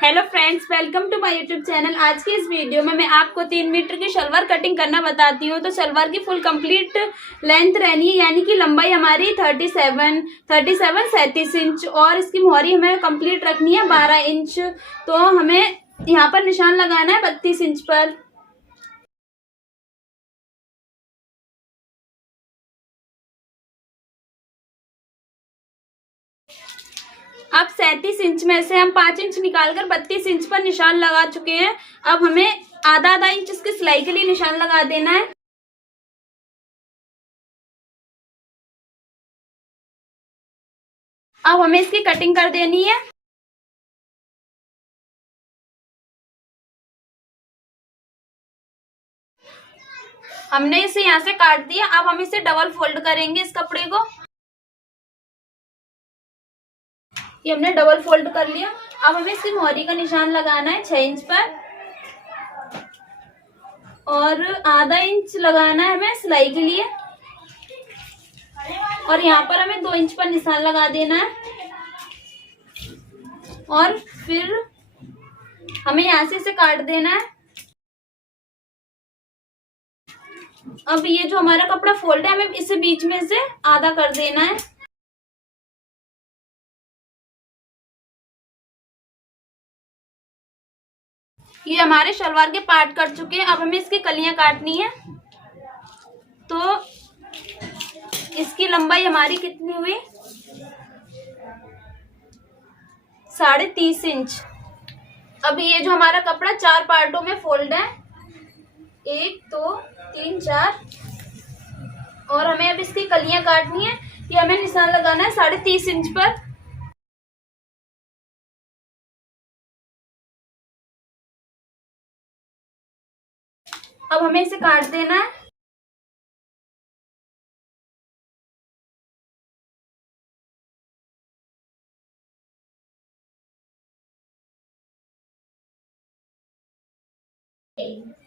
Hello friends, welcome to my YouTube channel. आज की इस वीडियो में मैं आपको 3 मीटर की शलवार कटिंग करना बताती हूँ। तो शलवार की फुल कंप्लीट लेंथ रहनी है, यानी कि लंबाई हमारी 37 इंच और इसकी मोहरी हमें कंप्लीट रखनी है 12 इंच। तो हमें यहाँ पर निशान लगाना है 32 इंच पर। अब 37 इंच में से हम 5 इंच निकालकर 32 इंच पर निशान लगा चुके हैं। अब हमें आधा आधा इंच इसकी सिलाई के लिए निशान लगा देना है। अब हमें इसकी कटिंग कर देनी है। हमने इसे यहाँ से काट दिया। अब हम इसे डबल फोल्ड करेंगे इस कपड़े को। ये हमने डबल फोल्ड कर लिया। अब हमें इसकी मोहरी का निशान लगाना है 6 इंच पर और आधा इंच लगाना है हमें सिलाई के लिए। और यहाँ पर हमें 2 इंच पर निशान लगा देना है और फिर हमें यहाँ से इसे काट देना है। अब ये जो हमारा कपड़ा फोल्ड है, हमें इसे बीच में से आधा कर देना है। ये हमारे शलवार के पार्ट कट चुके हैं। अब हमें इसकी कलियां काटनी है। तो इसकी लंबाई हमारी कितनी हुई? 30.5 इंच। अब ये जो हमारा कपड़ा 4 पार्टों में फोल्ड है, 1 2 3 4, और हमें अब इसकी कलियां काटनी है। ये हमें निशान लगाना है 30.5 इंच पर। अब हमें इसे काट देना है।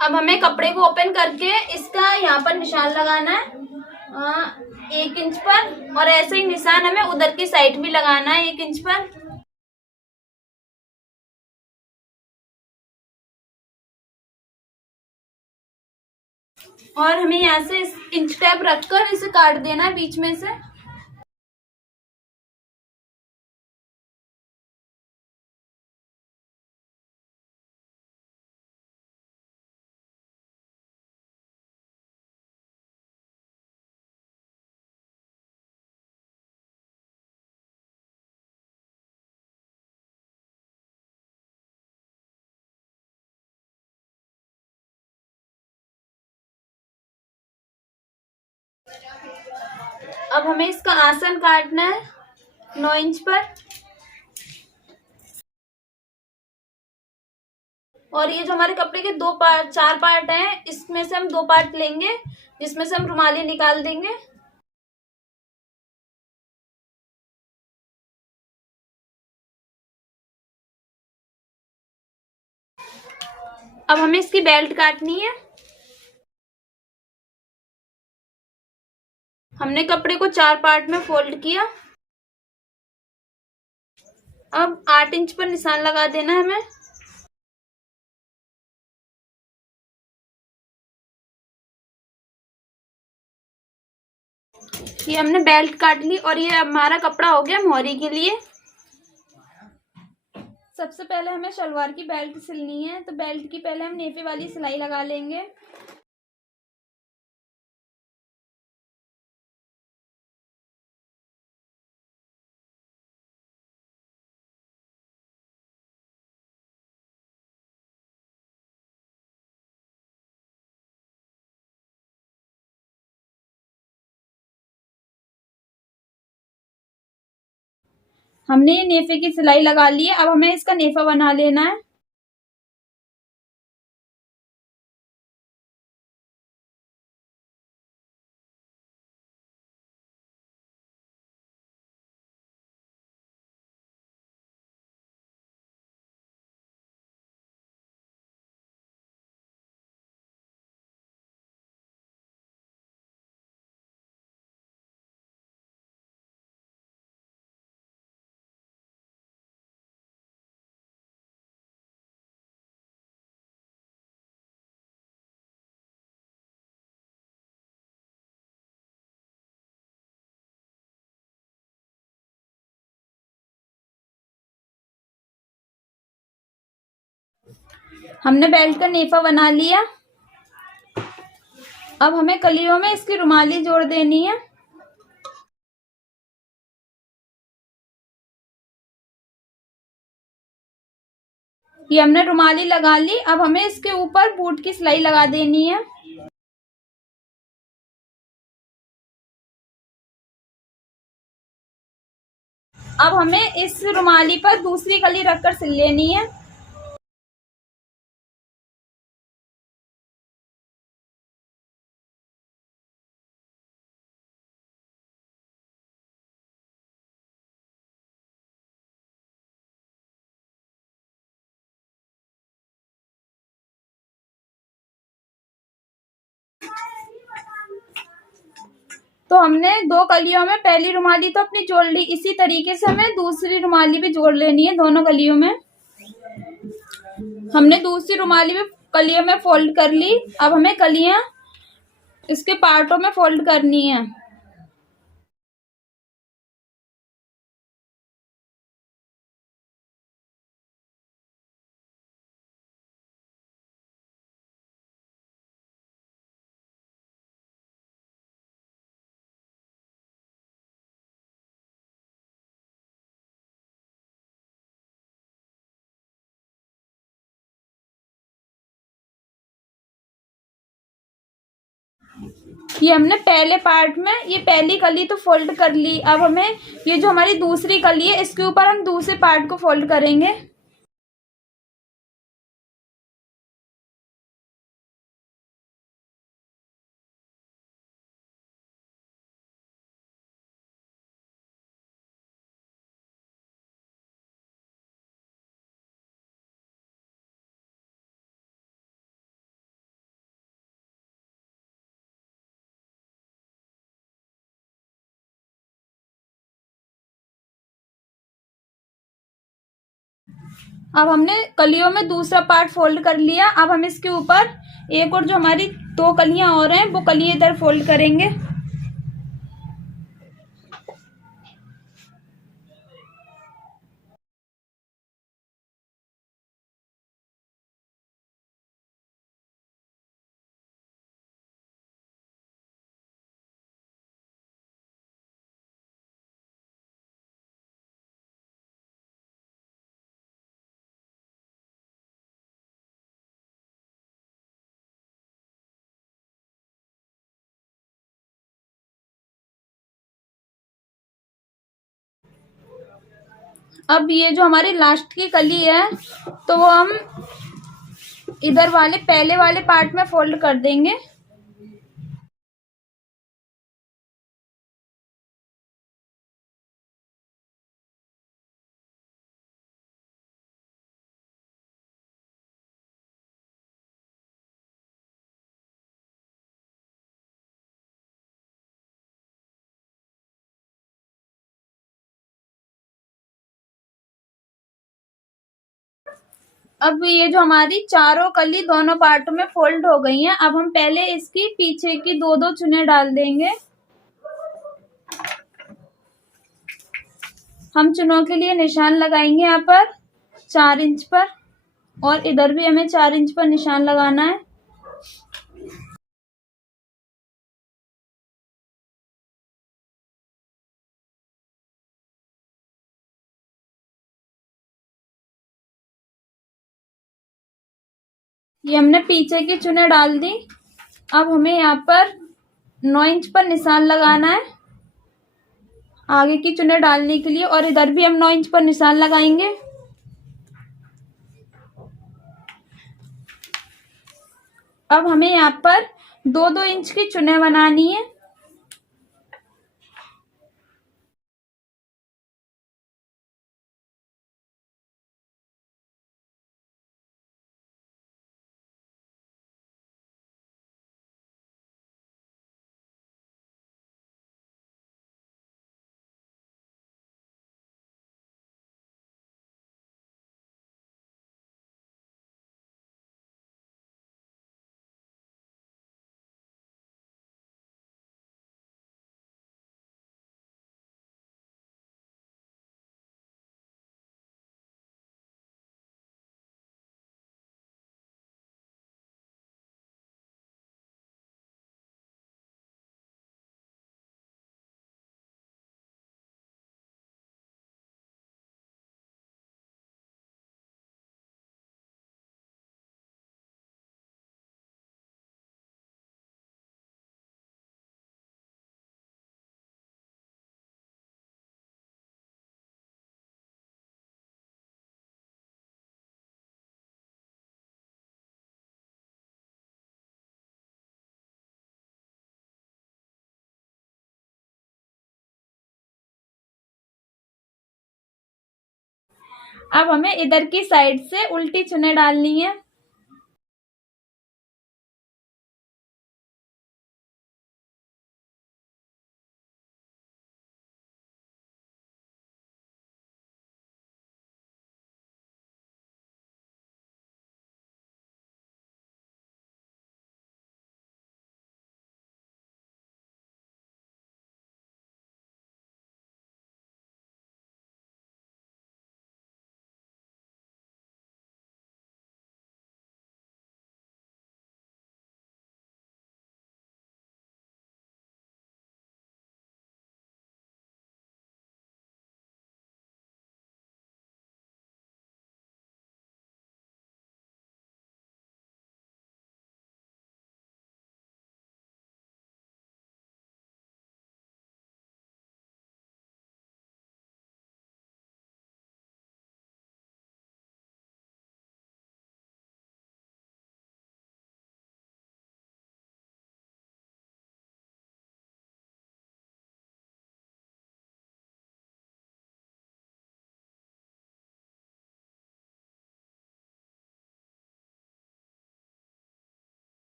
अब हमें कपड़े को ओपन करके इसका यहाँ पर निशान लगाना है 1 इंच पर, और ऐसे ही निशान हमें उधर की साइड भी लगाना है 1 इंच पर। और हमें यहाँ से इंच टेप रखकर इसे काट देना है बीच में से। अब हमें इसका आसन काटना है 9 इंच पर। और ये जो हमारे कपड़े के 4 पार्ट हैं, इसमें से हम 2 पार्ट लेंगे, जिसमें से हम रुमाली निकाल देंगे। अब हमें इसकी बेल्ट काटनी है। हमने कपड़े को 4 पार्ट में फोल्ड किया। अब 8 इंच पर निशान लगा देना है हमें। ये हमने बेल्ट काट ली और ये हमारा कपड़ा हो गया मोहरी के लिए। सबसे पहले हमें शलवार की बेल्ट सिलनी है। तो बेल्ट की पहले हम नेफे वाली सिलाई लगा लेंगे। हमने ये नेफे की सिलाई लगा ली है। अब हमें इसका नेफा बना लेना है। हमने बेल्ट का नेफा बना लिया। अब हमें कलियों में इसकी रुमाली जोड़ देनी है। ये हमने रुमाली लगा ली। अब हमें इसके ऊपर बूट की सिलाई लगा देनी है। अब हमें इस रुमाली पर दूसरी कली रखकर सिल लेनी है। तो हमने 2 कलियों में पहली रुमाली तो अपनी जोड़ ली। इसी तरीके से हमें दूसरी रुमाली भी जोड़ लेनी है दोनों कलियों में। हमने दूसरी रुमाली भी कलियों में फोल्ड कर ली। अब हमें कलियां इसके पार्टों में फोल्ड करनी है। ये हमने पहले पार्ट में ये पहली कली तो फोल्ड कर ली। अब हमें ये जो हमारी दूसरी कली है इसके ऊपर हम दूसरे पार्ट को फोल्ड करेंगे। अब हमने कलियों में दूसरा पार्ट फोल्ड कर लिया। अब हम इसके ऊपर एक और जो हमारी 2 कलियां और हैं वो कली इधर फोल्ड करेंगे। अब ये जो हमारी लास्ट की कली है तो वो हम इधर वाले पहले वाले पार्ट में फोल्ड कर देंगे। अब ये जो हमारी चारों कली दोनों पार्टों में फोल्ड हो गई हैं। अब हम पहले इसकी पीछे की 2-2 चुने डाल देंगे। हम चुनों के लिए निशान लगाएंगे यहाँ पर 4 इंच पर, और इधर भी हमें 4 इंच पर निशान लगाना है। ये हमने पीछे की चुने डाल दी। अब हमें यहाँ पर 9 इंच पर निशान लगाना है आगे की चुने डालने के लिए, और इधर भी हम 9 इंच पर निशान लगाएंगे। अब हमें यहाँ पर 2-2 इंच की चुने बनानी है। अब हमें इधर की साइड से उल्टी चुने डालनी है।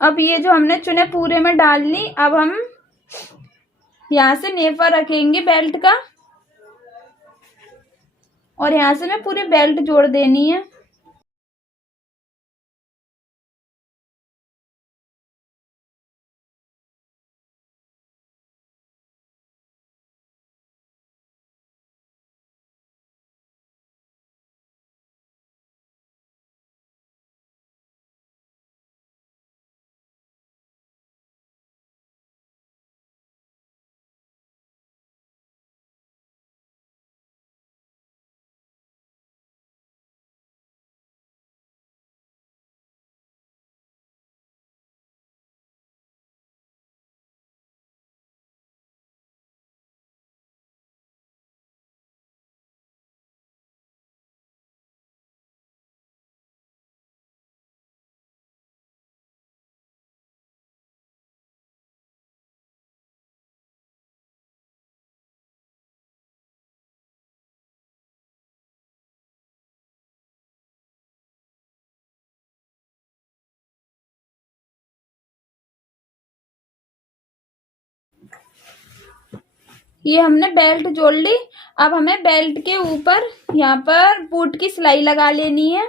अब ये जो हमने चुने पूरे में डाल ली। अब हम यहाँ से नेफा रखेंगे बेल्ट का और यहाँ से मैं पूरी बेल्ट जोड़ देनी है। ये हमने बेल्ट जोड़ ली। अब हमें बेल्ट के ऊपर यहाँ पर बूट की सिलाई लगा लेनी है।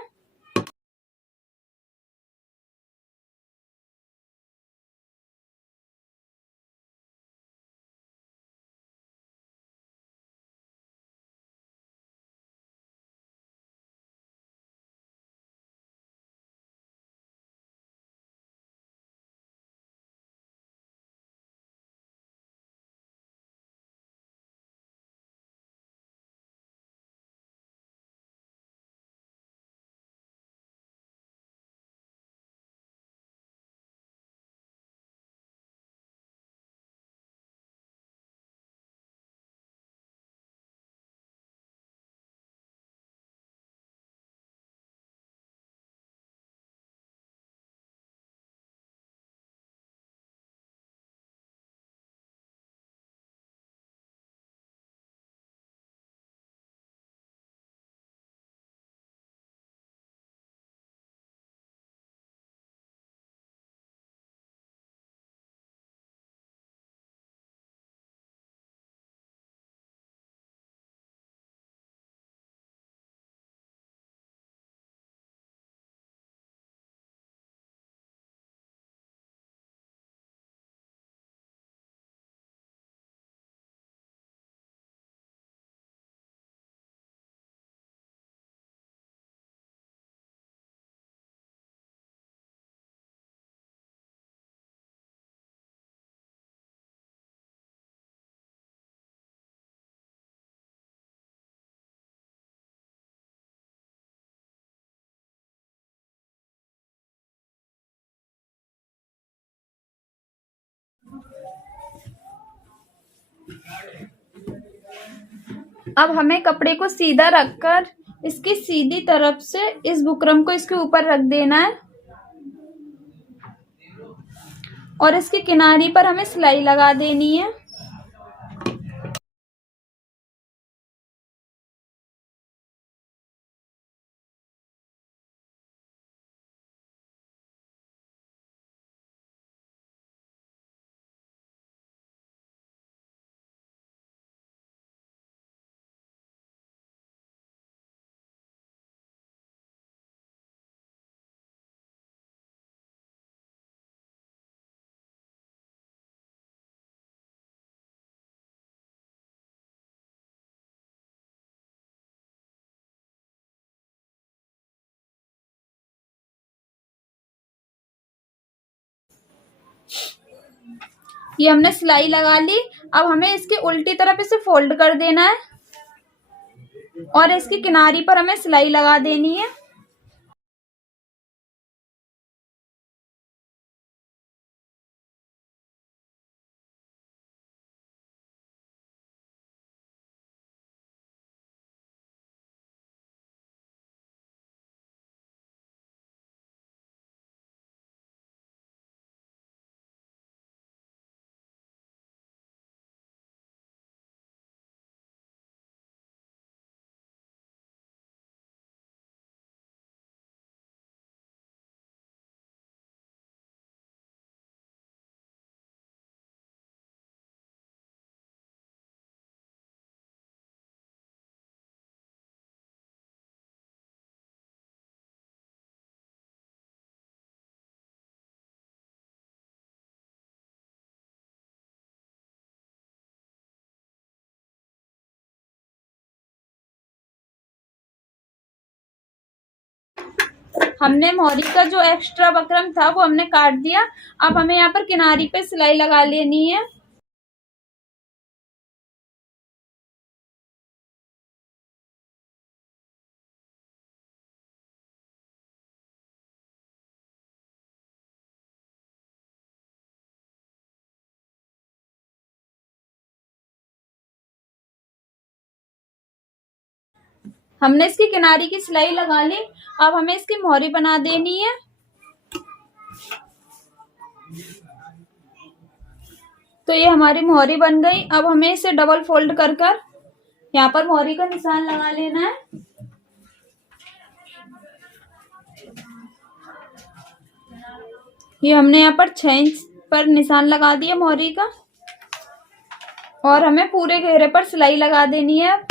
अब हमें कपड़े को सीधा रखकर इसकी सीधी तरफ से इस बुकरम को इसके ऊपर रख देना है और इसकी किनारी पर हमें सिलाई लगा देनी है। ये हमने सिलाई लगा ली। अब हमें इसकी उल्टी तरफ इसे फोल्ड कर देना है और इसकी किनारी पर हमें सिलाई लगा देनी है। हमने मोहरी का जो एक्स्ट्रा बकरम था वो हमने काट दिया। अब हमें यहाँ पर किनारी पे सिलाई लगा लेनी है। हमने इसकी किनारी की सिलाई लगा ली। अब हमें इसकी मोहरी बना देनी है। तो ये हमारी मोहरी बन गई। अब हमें इसे डबल फोल्ड कर कर यहाँ पर मोहरी का निशान लगा लेना है। ये हमने यहाँ पर 6 इंच पर निशान लगा दिया मोहरी का और हमें पूरे घेरे पर सिलाई लगा देनी है।